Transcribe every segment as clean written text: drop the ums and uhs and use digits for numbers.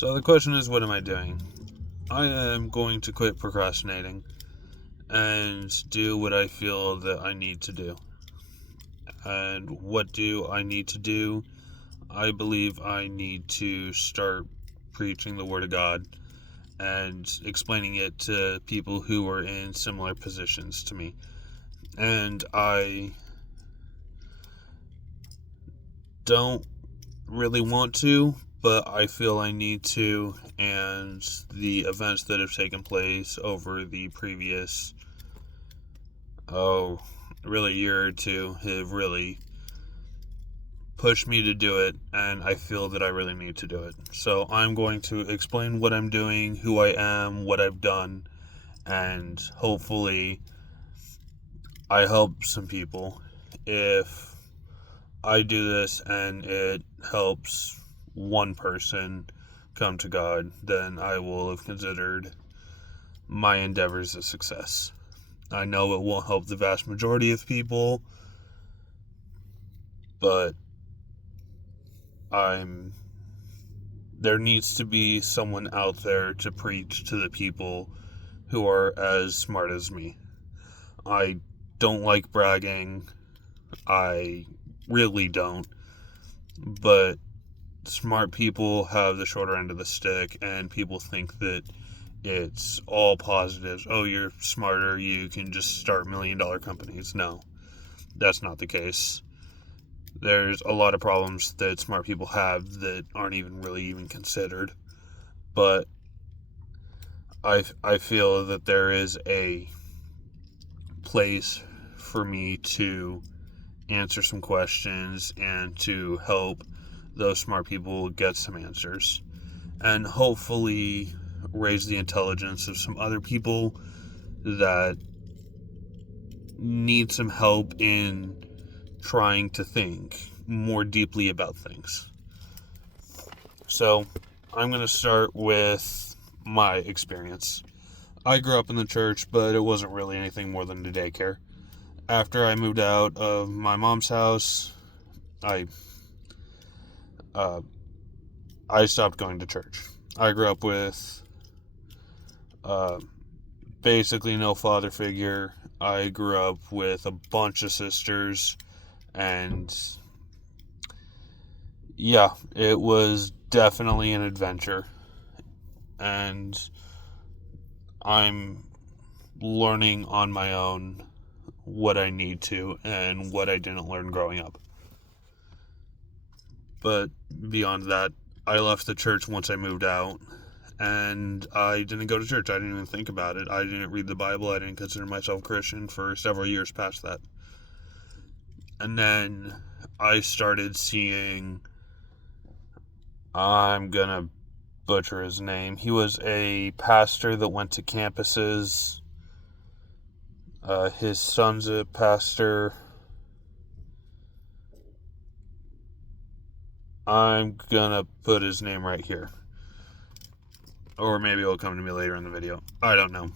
So the question is, what am I doing? I am going to quit procrastinating and do what I feel that I need to do. And what do I need to do? I believe I need to start preaching the Word of God and explaining it to people who are in similar positions to me. And I don't really want to, but I feel I need to, and the events that have taken place over the previous, really year or two have really pushed me to do it, and I feel that I really need to do it. So I'm going to explain what I'm doing, who I am, what I've done, and hopefully I help some people. If I do this and it helps one person come to God, then I will have considered my endeavors a success. I know it won't help the vast majority of people, but there needs to be someone out there to preach to the people who are as smart as me. I don't like bragging. I really don't. But smart people have the shorter end of the stick, and people think that it's all positives. Oh, you're smarter, you can just start $1 million companies. No, that's not the case. There's a lot of problems that smart people have that aren't even considered. But I feel that there is a place for me to answer some questions and to help those smart people get some answers, and hopefully raise the intelligence of some other people that need some help in trying to think more deeply about things. So I'm going to start with my experience. I grew up in the church, but it wasn't really anything more than a daycare. After I moved out of my mom's house, I stopped going to church. I grew up with basically no father figure. I grew up with a bunch of sisters, and yeah, it was definitely an adventure. And I'm learning on my own what I need to and what I didn't learn growing up. But beyond that, I left the church once I moved out, and I didn't go to church. I didn't even think about it. I didn't read the Bible. I didn't consider myself Christian for several years past that. And then I started seeing, I'm gonna butcher his name. He was a pastor that went to campuses. His son's a pastor. I'm gonna put his name right here. Or maybe it'll come to me later in the video. I don't know.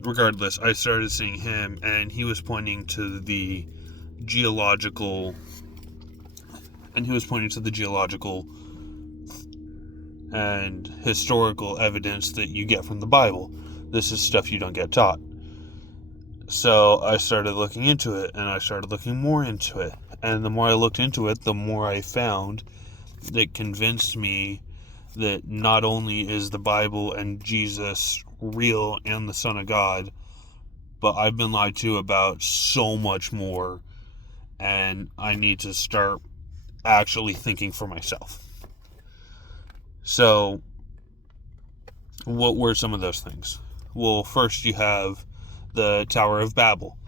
Regardless, I started seeing him, and he was pointing to the geological and historical evidence that you get from the Bible. This is stuff you don't get taught. So I started looking into it, and I started looking more into it. And the more I looked into it, the more I found that convinced me that not only is the Bible and Jesus real and the Son of God, but I've been lied to about so much more, and I need to start actually thinking for myself. So, what were some of those things? Well, first you have the Tower of Babel.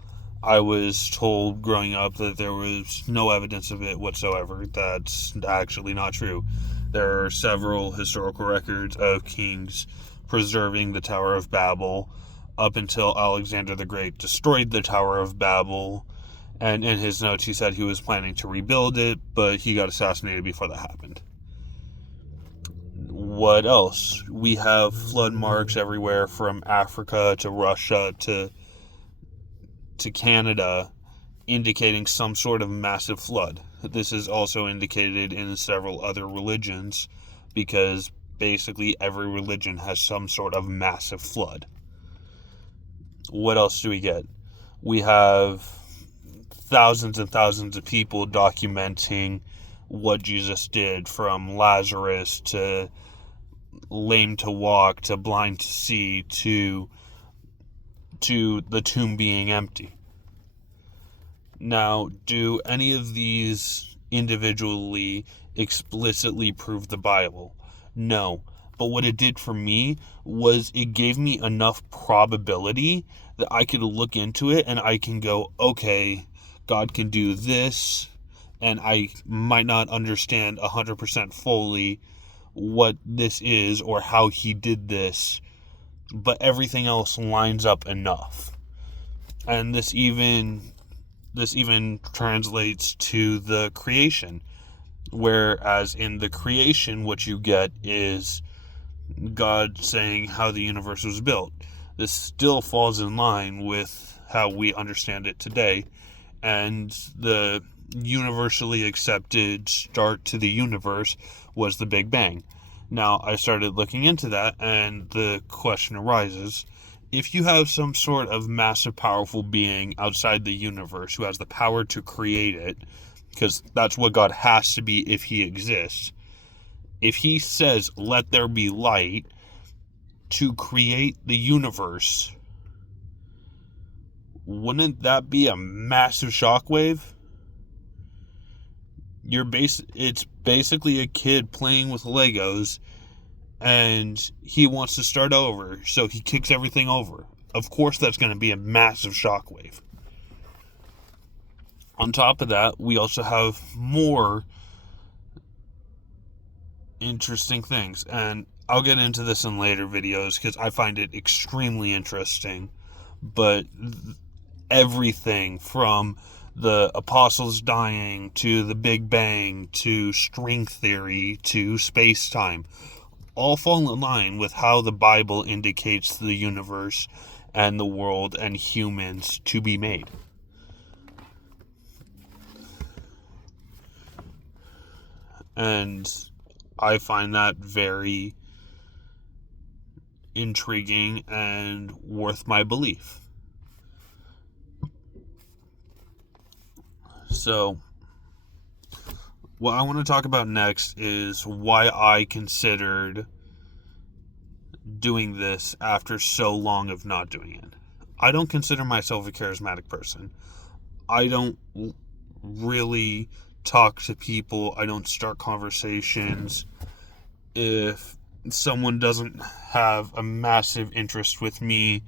I was told growing up that there was no evidence of it whatsoever. That's actually not true. There are several historical records of kings preserving the Tower of Babel up until Alexander the Great destroyed the Tower of Babel. And in his notes, he said he was planning to rebuild it, but he got assassinated before that happened. What else? We have flood marks everywhere from Africa to Russia to Canada, indicating some sort of massive flood. This is also indicated in several other religions because basically every religion has some sort of massive flood. What else do we get? We have thousands and thousands of people documenting what Jesus did, from Lazarus to lame to walk to blind to see to the tomb being empty. Now, do any of these individually explicitly prove the Bible? No. But what it did for me was it gave me enough probability that I could look into it and I can go, okay, God can do this, and I might not understand 100% fully what this is or how he did this, but everything else lines up enough. And this even translates to the creation, whereas in the creation what you get is God saying how the universe was built. This still falls in line with how we understand it today, and the universally accepted start to the universe was the Big Bang. Now, I started looking into that, and the question arises, if you have some sort of massive, powerful being outside the universe who has the power to create it, because that's what God has to be if he exists, if he says, let there be light, to create the universe, wouldn't that be a massive shockwave? It's basically a kid playing with Legos, and he wants to start over, so he kicks everything over. Of course that's going to be a massive shockwave. On top of that, we also have more interesting things, and I'll get into this in later videos because I find it extremely interesting. But everything from the apostles dying to the Big Bang to string theory to space-time all fall in line with how the Bible indicates the universe and the world and humans to be made. And I find that very intriguing and worth my belief. So, what I want to talk about next is why I considered doing this after so long of not doing it. I don't consider myself a charismatic person. I don't really talk to people. I don't start conversations. If someone doesn't have a massive interest with me,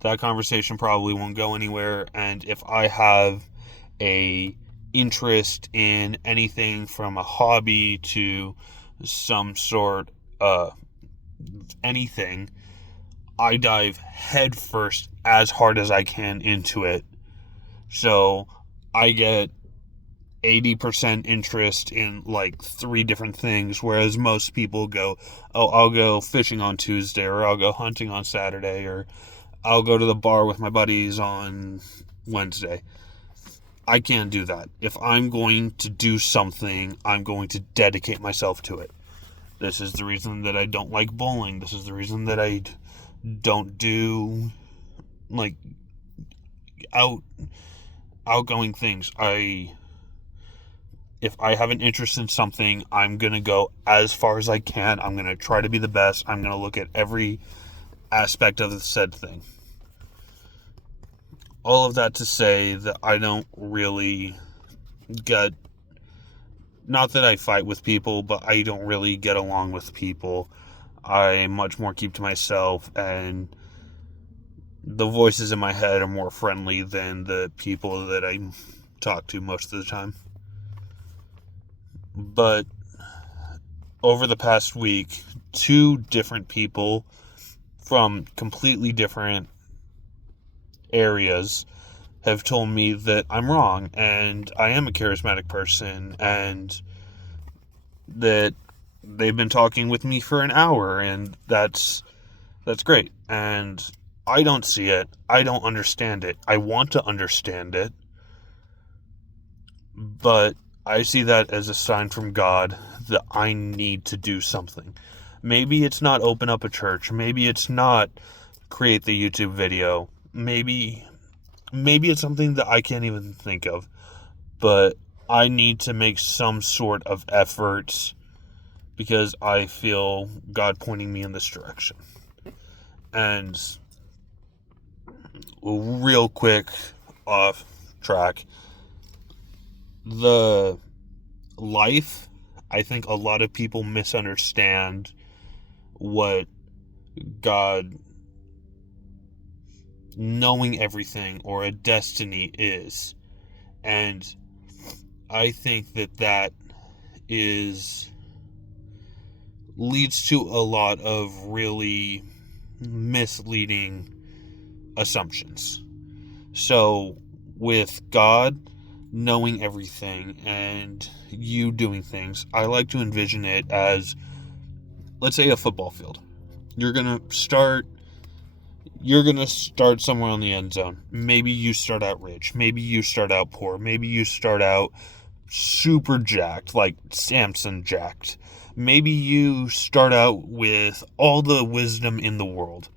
that conversation probably won't go anywhere. And if I have a interest in anything from a hobby to some sort of anything, I dive headfirst as hard as I can into it. So I get 80% interest in like 3 different things, whereas most people go, oh, I'll go fishing on Tuesday, or I'll go hunting on Saturday, or I'll go to the bar with my buddies on Wednesday. I can't do that. If I'm going to do something, I'm going to dedicate myself to it. This is the reason that I don't like bowling. This is the reason that I don't do like outgoing things. If I have an interest in something, I'm going to go as far as I can. I'm going to try to be the best. I'm going to look at every aspect of the said thing. All of that to say that I don't really get, not that I fight with people, but I don't really get along with people. I much more keep to myself, and the voices in my head are more friendly than the people that I talk to most of the time. But over the past week, 2 different people from completely different areas have told me that I'm wrong, and I am a charismatic person, and that they've been talking with me for an hour, and that's great. And I don't see it. I don't understand it. I want to understand it, but I see that as a sign from God that I need to do something. Maybe it's not open up a church. Maybe it's not create the YouTube video. Maybe it's something that I can't even think of. But I need to make some sort of efforts because I feel God pointing me in this direction. And real quick, off track, the life, I think a lot of people misunderstand what God knowing everything or a destiny is. And I think that leads to a lot of really misleading assumptions. So with God knowing everything and you doing things, I like to envision it as, let's say, a football field. You're gonna start somewhere on the end zone. Maybe you start out rich. Maybe you start out poor. Maybe you start out super jacked, like Samson jacked. Maybe you start out with all the wisdom in the world.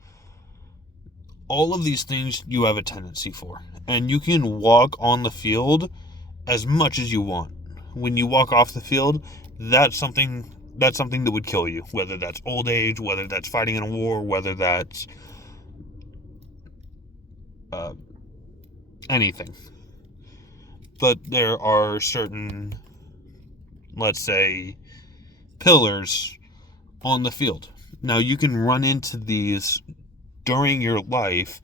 All of these things you have a tendency for. And you can walk on the field as much as you want. When you walk off the field, that's something that would kill you. Whether that's old age, whether that's fighting in a war, whether that's anything. But there are certain, let's say, pillars on the field. Now you can run into these during your life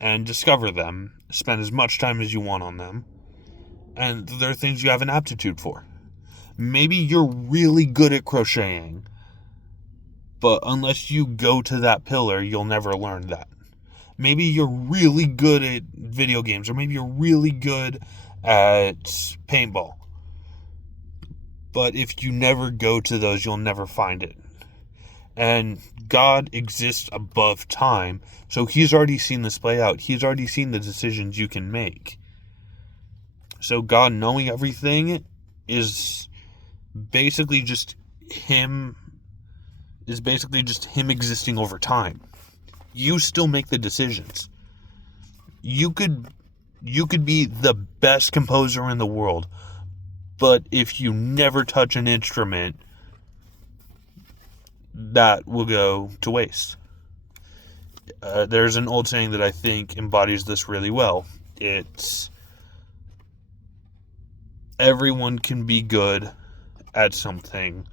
and discover them, spend as much time as you want on them, and there are things you have an aptitude for. Maybe you're really good at crocheting, but unless you go to that pillar, you'll never learn that. Maybe you're really good at video games, or maybe you're really good at paintball. But if you never go to those, you'll never find it. And God exists above time, so He's already seen this play out. He's already seen the decisions you can make. So God knowing everything is basically just Him existing over time. You still make the decisions. You could be the best composer in the world, but if you never touch an instrument, that will go to waste. There's an old saying that I think embodies this really well. It's, everyone can be good at something.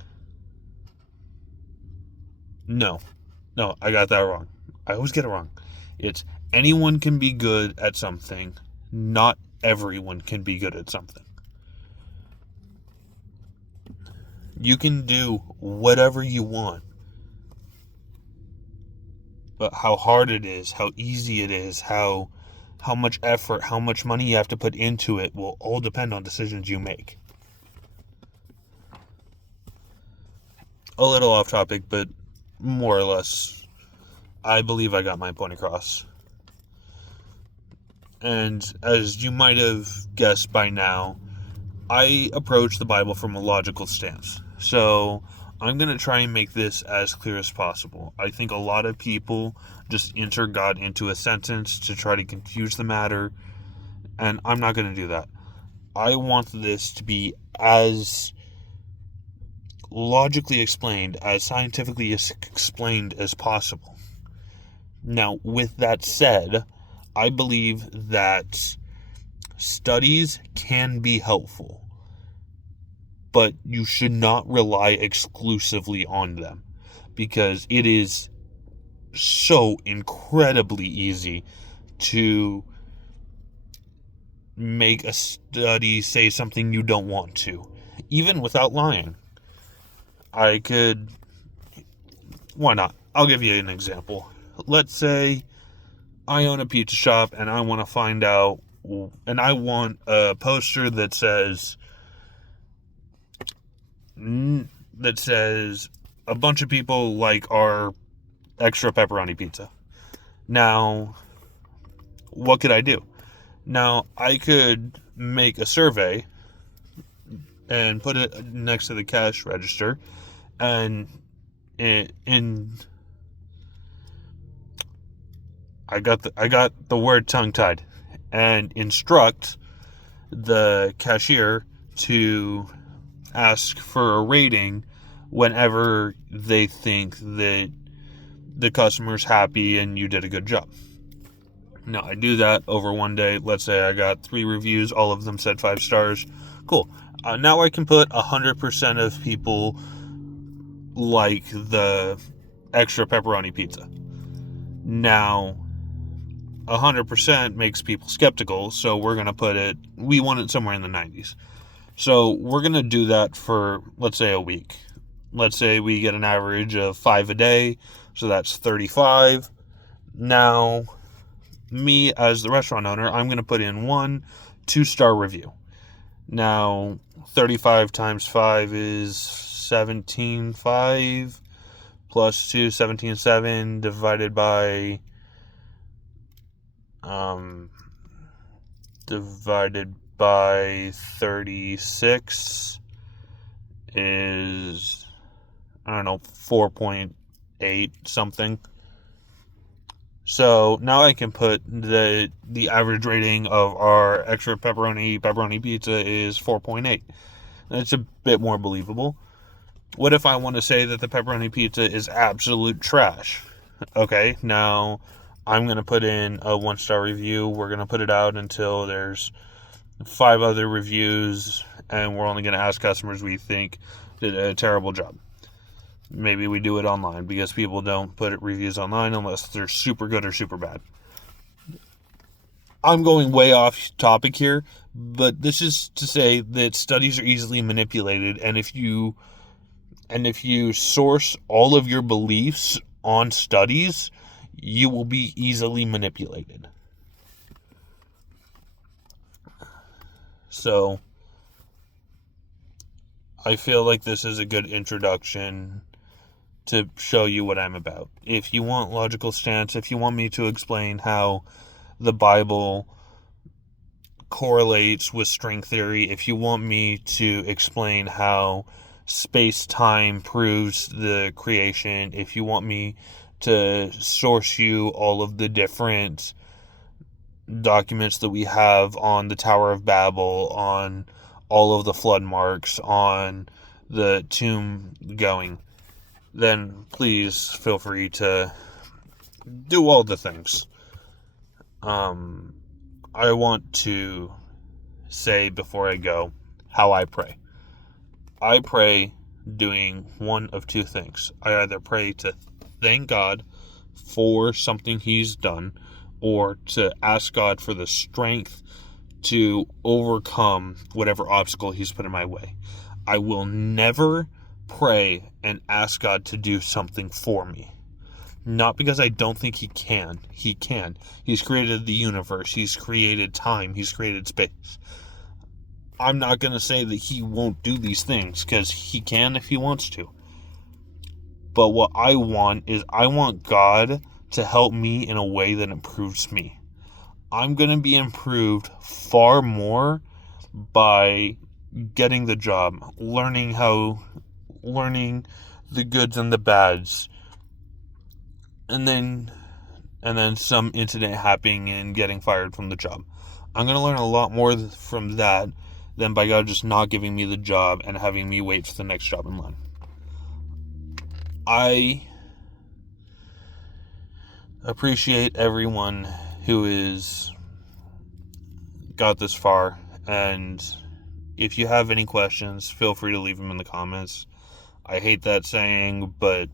No, I got that wrong. I always get it wrong. It's, anyone can be good at something. Not everyone can be good at something. You can do whatever you want. But how hard it is, how easy it is, how much effort, how much money you have to put into it will all depend on decisions you make. A little off topic, but more or less, I believe I got my point across. And as you might have guessed by now, I approach the Bible from a logical stance. So I'm going to try and make this as clear as possible. I think a lot of people just enter God into a sentence to try to confuse the matter, and I'm not going to do that. I want this to be as logically explained, as scientifically explained as possible. Now, with that said, I believe that studies can be helpful, but you should not rely exclusively on them, because it is so incredibly easy to make a study say something you don't want to, even without lying. Why not? I'll give you an example. Let's say I own a pizza shop and I want to find out, and I want a poster that says a bunch of people like our extra pepperoni pizza. Now, what could I do? Now, I could make a survey and put it next to the cash register and I got the word tongue tied, and instruct the cashier to ask for a rating whenever they think that the customer's happy and you did a good job. Now, I do that over one day. Let's say I got 3 reviews, all of them said 5 stars. Cool. Now I can put 100% of people like the extra pepperoni pizza. Now, 100% makes people skeptical, so we want it somewhere in the 90s. So we're going to do that for, let's say, a week. Let's say we get an average of 5 a day, so that's 35. Now, me as the restaurant owner, I'm going to put in 1 2-star review. Now, 35 times 5 is 17.5 plus 2, 17.7 divided by 36 is, I don't know, 4.8 something. So now I can put the average rating of our extra pepperoni pizza is 4.8. That's a bit more believable. What if I want to say that the pepperoni pizza is absolute trash? Okay, now I'm going to put in a 1-star review. We're going to put it out until there's 5 other reviews, and we're only going to ask customers we think did a terrible job. Maybe we do it online, because people don't put reviews online unless they're super good or super bad. I'm going way off topic here, but this is to say that studies are easily manipulated, and if you source all of your beliefs on studies, you will be easily manipulated. So, I feel like this is a good introduction to show you what I'm about. If you want logical stance, if you want me to explain how the Bible correlates with string theory, if you want me to explain how space-time proves the creation, if you want me to source you all of the different documents that we have on the Tower of Babel, on all of the flood marks, on the tomb going, then please feel free to do all the things. I want to say before I go how I pray. I pray doing one of 2 things. I either pray to thank God for something He's done, or to ask God for the strength to overcome whatever obstacle He's put in my way. I will never pray and ask God to do something for me. Not because I don't think He can. He can. He's created the universe. He's created time. He's created space. I'm not going to say that He won't do these things, because He can if He wants to. But what I want is, I want God to help me in a way that improves me. I'm going to be improved far more by getting the job, learning the goods and the bads, and then some incident happening and getting fired from the job. I'm going to learn a lot more from that than by God just not giving me the job and having me wait for the next job in line. I appreciate everyone who is got this far, and if you have any questions, feel free to leave them in the comments. I hate that saying, but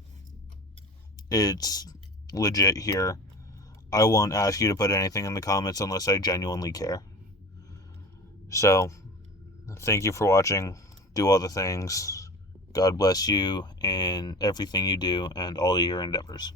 it's legit here. I won't ask you to put anything in the comments unless I genuinely care. So, thank you for watching. Do all the things. God bless you in everything you do and all of your endeavors.